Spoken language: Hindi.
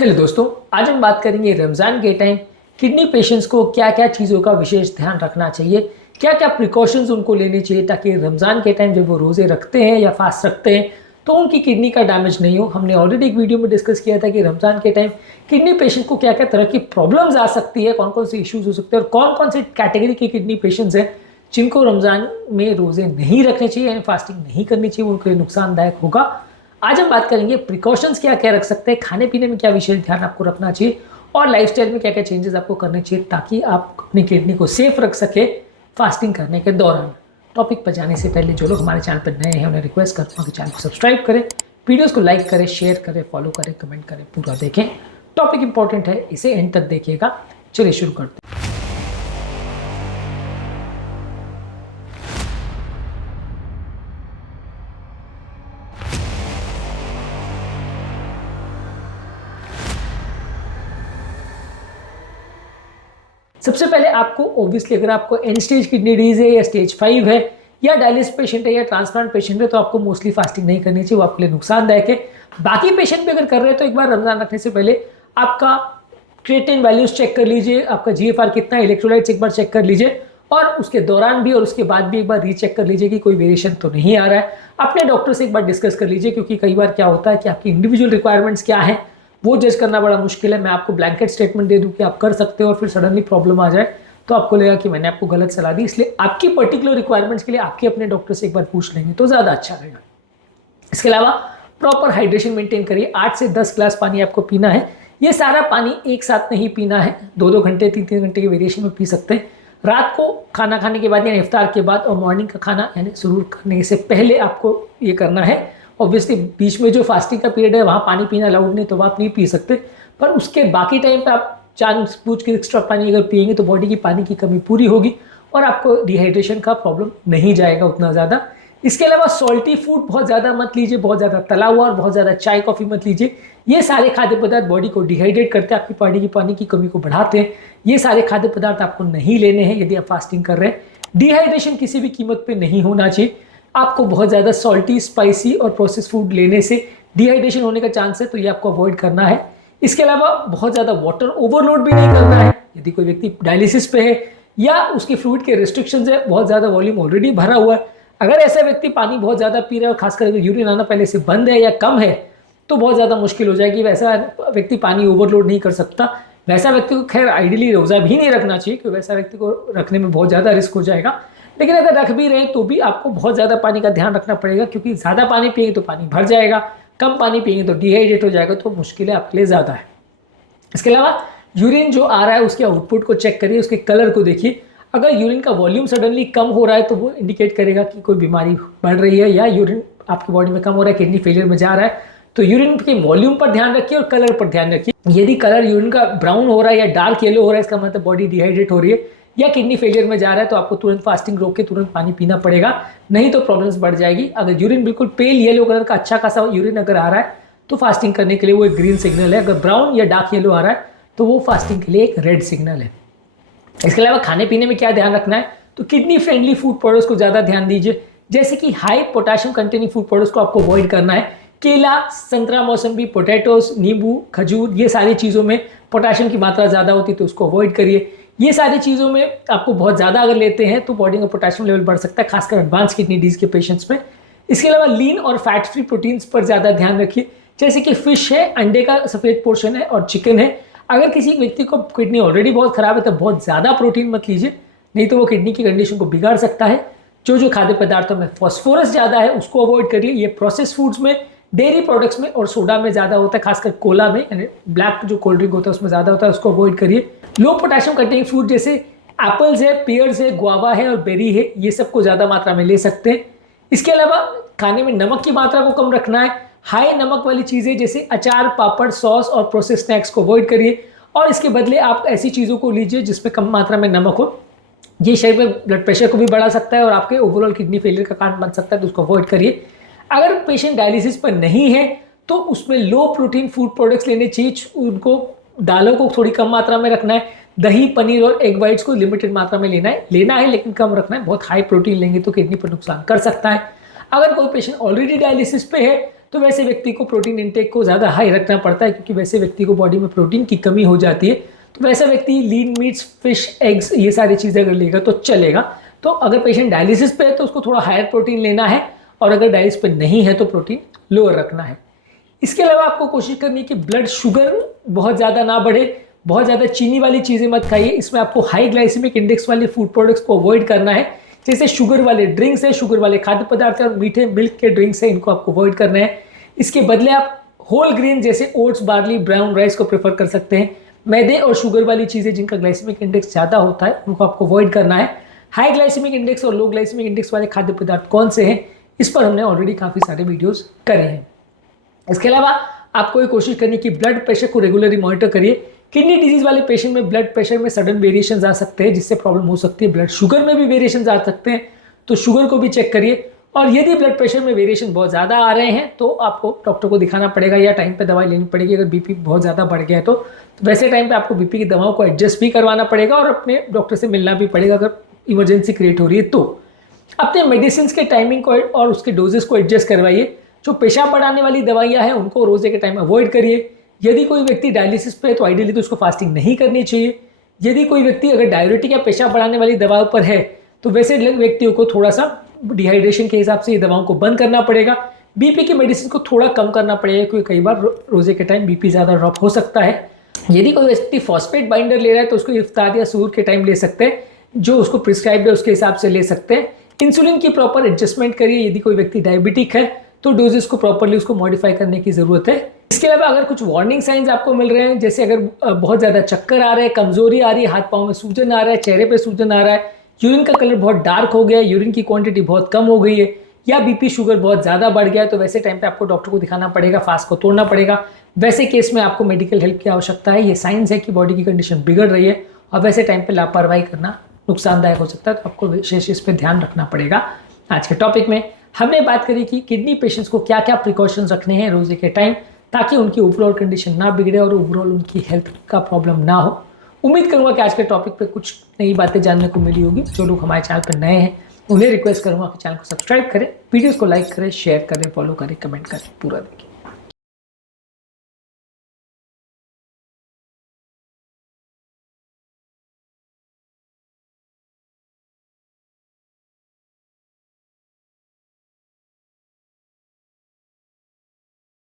हेलो दोस्तों, आज हम बात करेंगे रमज़ान के टाइम किडनी पेशेंट्स को क्या क्या चीज़ों का विशेष ध्यान रखना चाहिए, क्या क्या प्रिकॉशंस उनको लेने चाहिए ताकि रमज़ान के टाइम जब वो रोज़े रखते हैं या फास्ट रखते हैं तो उनकी किडनी का डैमेज नहीं हो। हमने ऑलरेडी एक वीडियो में डिस्कस किया था कि रमज़ान के टाइम किडनी पेशेंट को क्या क्या तरह की प्रॉब्लम्स आ सकती है, कौन कौन से इश्यूज हो सकते हैं और कौन कौन से कैटेगरी के किडनी पेशेंट्स हैं जिनको रमज़ान में रोज़े नहीं रखने चाहिए यानी फास्टिंग नहीं करनी चाहिए, उनके लिए नुकसानदायक होगा। आज हम बात करेंगे प्रिकॉशंस क्या क्या रख सकते हैं, खाने पीने में क्या विशेष ध्यान आपको रखना चाहिए और लाइफस्टाइल में क्या क्या चेंजेस आपको करने चाहिए ताकि आप अपनी किडनी को सेफ रख सके फास्टिंग करने के दौरान। टॉपिक पर जाने से पहले जो लोग हमारे चैनल पर नए हैं उन्हें रिक्वेस्ट करता हूँ कि चैनल को सब्सक्राइब करें, वीडियोस को लाइक करें, शेयर करें, फॉलो करें, कमेंट करें, पूरा देखें। टॉपिक इंपॉर्टेंट है, इसे एंड तक देखिएगा। चलिए शुरू करते हैं। सबसे पहले आपको ऑब्वियसली अगर आपको एंड स्टेज किडनी डिजीज है या स्टेज 5 है या डायलिसिस पेशेंट है या ट्रांसप्लांट पेशेंट है तो आपको मोस्टली फास्टिंग नहीं करनी चाहिए, वो आपके लिए नुकसानदायक है। बाकी पेशेंट भी अगर कर रहे हैं तो एक बार रमजान रखने से पहले आपका क्रिएटिनिन वैल्यूज चेक कर लीजिए, आपका जीएफआर कितना है, इलेक्ट्रोलाइट्स एक बार चेक कर लीजिए और उसके दौरान भी और उसके बाद भी एक बार रीचेक कर लीजिए कि कोई वेरिएशन तो नहीं आ रहा है। अपने डॉक्टर से एक बार डिस्कस कर लीजिए क्योंकि कई बार क्या होता है कि आपकी इंडिविजुअल रिक्वायरमेंट्स क्या है वो जज करना बड़ा मुश्किल है। मैं आपको ब्लैंकेट स्टेटमेंट दे दूं कि आप कर सकते हो और फिर सडनली प्रॉब्लम आ जाए तो आपको लगेगा कि मैंने आपको गलत सलाह दी, इसलिए आपकी पर्टिकुलर रिक्वायरमेंट्स के लिए आपके अपने डॉक्टर से एक बार पूछ लेंगे तो ज़्यादा अच्छा रहेगा। इसके अलावा प्रॉपर हाइड्रेशन मेंटेन करिए, 8 से 10 ग्लास पानी आपको पीना है। ये सारा पानी एक साथ नहीं पीना है, 2-2 घंटे 3-3 घंटे के वेरिएशन में पी सकते हैं। रात को खाना खाने के बाद यानी इफ्तार के बाद और मॉर्निंग का खाना यानी शुरू करने से पहले आपको ये करना है। ऑब्वियसली बीच में जो फास्टिंग का पीरियड है वहाँ पानी पीना अलाउड नहीं, तो आप नहीं पी सकते, पर उसके बाकी टाइम पे आप जानबूझ के एक्स्ट्रा पानी अगर पिएंगे तो बॉडी की पानी की कमी पूरी होगी और आपको डिहाइड्रेशन का प्रॉब्लम नहीं जाएगा उतना ज़्यादा। इसके अलावा सॉल्टी फूड बहुत ज़्यादा मत लीजिए, बहुत ज़्यादा तला हुआ और बहुत ज़्यादा चाय कॉफ़ी मत लीजिए। ये सारे खाद्य पदार्थ बॉडी को डिहाइड्रेट करते हैं, आपकी बॉडी की पानी की कमी को बढ़ाते हैं। ये सारे खाद्य पदार्थ आपको नहीं लेने हैं यदि आप फास्टिंग कर रहे हैं। डिहाइड्रेशन किसी भी कीमत पे नहीं होना चाहिए। आपको बहुत ज़्यादा सॉल्टी, स्पाइसी और प्रोसेस फूड लेने से डिहाइड्रेशन होने का चांस है, तो ये आपको अवॉइड करना है। इसके अलावा बहुत ज़्यादा वाटर ओवरलोड भी नहीं करना है। यदि कोई व्यक्ति डायलिसिस पे है या उसके फ्लूइड के रिस्ट्रिक्शंस है, बहुत ज़्यादा वॉल्यूम ऑलरेडी भरा हुआ है, अगर ऐसा व्यक्ति पानी बहुत ज़्यादा पी रहा है और खासकर अगर यूरिन आना पहले से बंद है या कम है तो बहुत ज़्यादा मुश्किल हो जाएगी। वैसा व्यक्ति पानी ओवरलोड नहीं कर सकता। वैसा व्यक्ति को खैर आइडियली रोज़ा भी नहीं रखना चाहिए क्योंकि वैसा व्यक्ति को रखने में बहुत ज़्यादा रिस्क हो जाएगा। लेकिन अगर रख भी रहे तो भी आपको बहुत ज़्यादा पानी का ध्यान रखना पड़ेगा क्योंकि ज़्यादा पानी पिएंगे तो पानी भर जाएगा, कम पानी पिएंगे तो डिहाइड्रेट हो जाएगा, तो मुश्किलें आपके लिए ज़्यादा है। इसके अलावा यूरिन जो आ रहा है उसके आउटपुट को चेक करिए, उसके कलर को देखिए। अगर यूरिन का वॉल्यूम सडनली कम हो रहा है तो वो इंडिकेट करेगा कि कोई बीमारी बढ़ रही है या यूरिन आपकी बॉडी में कम हो रहा है, किडनी फेलियर में जा रहा है। तो यूरिन के वॉल्यूम पर ध्यान रखिए और कलर पर ध्यान रखिए। यदि कलर यूरिन का ब्राउन हो रहा है या डार्क येलो हो रहा है, इसका मतलब बॉडी डिहाइड्रेट हो रही है या किडनी फेलियर में जा रहा है, तो आपको तुरंत फास्टिंग रोक के तुरंत पानी पीना पड़ेगा, नहीं तो प्रॉब्लम्स बढ़ जाएगी। अगर यूरिन बिल्कुल पेल येलो कलर का अच्छा खासा यूरिन अगर आ रहा है तो फास्टिंग करने के लिए वो एक ग्रीन सिग्नल है। अगर ब्राउन या डार्क येलो आ रहा है तो वो फास्टिंग के लिए एक रेड सिग्नल है। इसके अलावा खाने पीने में क्या ध्यान रखना है, तो किडनी फ्रेंडली फूड प्रोडक्ट्स को ज़्यादा ध्यान दीजिए, जैसे कि high potassium containing food products को आपको अवॉइड करना है। केला, संतरा, मौसम्बी, पोटैटोस, नींबू, खजूर, ये सारी चीज़ों में पोटेशियम की मात्रा ज़्यादा होती है तो उसको अवॉइड करिए। ये सारी चीज़ों में आपको बहुत ज़्यादा अगर लेते हैं तो बॉडी का पोटेशियम लेवल बढ़ सकता है, खासकर एडवांस किडनी डिजीज के पेशेंट्स में। इसके अलावा लीन और फैट फ्री प्रोटीन्स पर ज़्यादा ध्यान रखिए, जैसे कि फिश है, अंडे का सफ़ेद पोर्शन है और चिकन है। अगर किसी व्यक्ति को किडनी ऑलरेडी बहुत खराब है तो बहुत ज़्यादा प्रोटीन मत लीजिए, नहीं तो वो किडनी की कंडीशन को बिगाड़ सकता है। जो खाद्य पदार्थों में फॉस्फोरस ज़्यादा है उसको अवॉइड करिए। ये प्रोसेस फूड्स में, डेयरी प्रोडक्ट्स में और सोडा में ज़्यादा होता है, खासकर कोला में यानी ब्लैक जो कोल्ड ड्रिंक होता है उसमें ज़्यादा होता है, उसको अवॉइड करिए। लो पोटेशियम कंटेनिंग फ्रूट जैसे एप्पल्स है, पियर्स है, गुआवा है और बेरी है, ये सबको ज़्यादा मात्रा में ले सकते हैं। इसके अलावा खाने में नमक की मात्रा को कम रखना है। हाई नमक वाली चीज़ें जैसे अचार, पापड़, सॉस और प्रोसेस स्नैक्स को अवॉइड करिए और इसके बदले आप ऐसी चीज़ों को लीजिए जिसमें कम मात्रा में नमक हो। ये शरीर में ब्लड प्रेशर को भी बढ़ा सकता है और आपके ओवरऑल किडनी फेलियर का कारण बन सकता है, तो उसको अवॉइड करिए। अगर पेशेंट डायलिसिस पर नहीं है तो उसमें लो प्रोटीन फूड प्रोडक्ट्स लेने चाहिए। उनको दालों को थोड़ी कम मात्रा में रखना है, दही, पनीर और एग वाइट्स को लिमिटेड मात्रा में लेना है लेकिन कम रखना है। बहुत हाई प्रोटीन लेंगे तो किडनी पर नुकसान कर सकता है। अगर कोई पेशेंट ऑलरेडी डायलिसिस पे है तो वैसे व्यक्ति को प्रोटीन इंटेक को ज़्यादा हाई रखना पड़ता है, क्योंकि वैसे व्यक्ति को बॉडी में प्रोटीन की कमी हो जाती है। तो वैसा व्यक्ति लीन मीट्स, फिश, एग्स, ये सारी चीज़ें अगर लेगा तो चलेगा। तो अगर पेशेंट डायलिसिस पे है तो उसको थोड़ा हायर प्रोटीन लेना है, और अगर डायलिसिस पे नहीं है तो प्रोटीन लोअर रखना है। इसके अलावा आपको कोशिश करनी है कि ब्लड शुगर बहुत ज़्यादा ना बढ़े। बहुत ज़्यादा चीनी वाली चीज़ें मत खाइए। इसमें आपको हाई ग्लाइसेमिक इंडेक्स वाले फूड प्रोडक्ट्स को अवॉइड करना है, जैसे शुगर वाले ड्रिंक्स है, शुगर वाले खाद्य पदार्थ और मीठे मिल्क के ड्रिंक्स है, इनको आपको अवॉइड करना है। इसके बदले आप होल ग्रेन जैसे ओट्स, बार्ली, ब्राउन राइस को प्रेफर कर सकते हैं। मैदे और शुगर वाली चीज़ें जिनका ग्लाइसेमिक इंडेक्स ज़्यादा होता है उनको आपको अवॉइड करना है। हाई ग्लाइसेमिक इंडेक्स और लो ग्लाइसेमिक इंडेक्स वाले खाद्य पदार्थ कौन से हैं, इस पर हमने ऑलरेडी काफ़ी सारे वीडियोस करे हैं। इसके अलावा आपको ये कोशिश करनी है कि ब्लड प्रेशर को रेगुलरली मॉनिटर करिए। किडनी डिजीज वाले पेशेंट में ब्लड प्रेशर में सडन वेरिएशंस आ सकते हैं, जिससे प्रॉब्लम हो सकती है। ब्लड शुगर में भी वेरिएशंस आ सकते हैं, तो शुगर को भी चेक करिए। और यदि ब्लड प्रेशर में वेरिएशन बहुत ज़्यादा आ रहे हैं तो आपको डॉक्टर को दिखाना पड़ेगा या टाइम पे दवाई लेनी पड़ेगी। अगर बीपी बहुत ज़्यादा बढ़ गया है तो वैसे टाइम पे आपको बीपी की दवाओं को एडजस्ट भी करवाना पड़ेगा और अपने डॉक्टर से मिलना भी पड़ेगा अगर इमरजेंसी क्रिएट हो रही है तो। अपने मेडिसिन के टाइमिंग को और उसके डोजेस को एडजस्ट करवाइए। जो पेशाब बढ़ाने वाली दवाइयाँ हैं उनको रोजे के टाइम अवॉइड करिए। यदि कोई व्यक्ति डायलिसिस पे है तो आइडियली तो उसको फास्टिंग नहीं करनी चाहिए। यदि कोई व्यक्ति अगर डायबिटिक या पेशाब बढ़ाने वाली दवाओं पर है तो वैसे व्यक्तियों को थोड़ा सा डिहाइड्रेशन के हिसाब से ये दवाओं को बंद करना पड़ेगा। बीपी की मेडिसिन को थोड़ा कम करना पड़ेगा, क्योंकि कई बार रोजे के टाइम बीपी ज़्यादा ड्रॉप हो सकता है। यदि कोई व्यक्ति फॉस्फेट बाइंडर ले रहा है तो उसको इफ्तार या सूर के टाइम ले सकते हैं, जो उसको प्रिस्क्राइब है उसके हिसाब से ले सकते हैं। इंसुलिन की प्रॉपर एडजस्टमेंट करिए। यदि कोई व्यक्ति डायबिटिक है तो डोजेस को प्रॉपरली उसको मॉडिफाई करने की ज़रूरत है। इसके अलावा अगर कुछ वार्निंग साइंस आपको मिल रहे हैं, जैसे अगर बहुत ज़्यादा चक्कर आ रहे हैं, कमजोरी आ रही है, हाथ पाँव में सूजन आ रहा है, चेहरे पे सूजन आ रहा है, यूरिन का कलर बहुत डार्क हो गया है, यूरिन की क्वांटिटी बहुत कम हो गई है, या बीपी शुगर बहुत ज़्यादा बढ़ गया है, तो वैसे टाइम पे आपको डॉक्टर को दिखाना पड़ेगा, फास्ट को तोड़ना पड़ेगा। वैसे केस में आपको मेडिकल हेल्प की आवश्यकता है। ये साइंस है कि बॉडी की कंडीशन बिगड़ रही है और वैसे टाइम पे लापरवाही करना नुकसानदायक हो सकता है, तो आपको विशेष इस पर ध्यान रखना पड़ेगा। आज के टॉपिक में हमने बात करी कि किडनी पेशेंट्स को क्या क्या प्रिकॉशंस रखने हैं रोजे के टाइम, ताकि उनकी ओवरऑल कंडीशन ना बिगड़े और ओवरऑल उनकी हेल्थ का प्रॉब्लम ना हो। उम्मीद करूंगा कि आज के टॉपिक पे कुछ नई बातें जानने को मिली होगी। जो लोग हमारे चैनल पर नए हैं उन्हें रिक्वेस्ट करूंगा कि चैनल को सब्सक्राइब करें, वीडियोस को लाइक करें, शेयर करें, फॉलो करें, कमेंट करें, पूरा देखिए।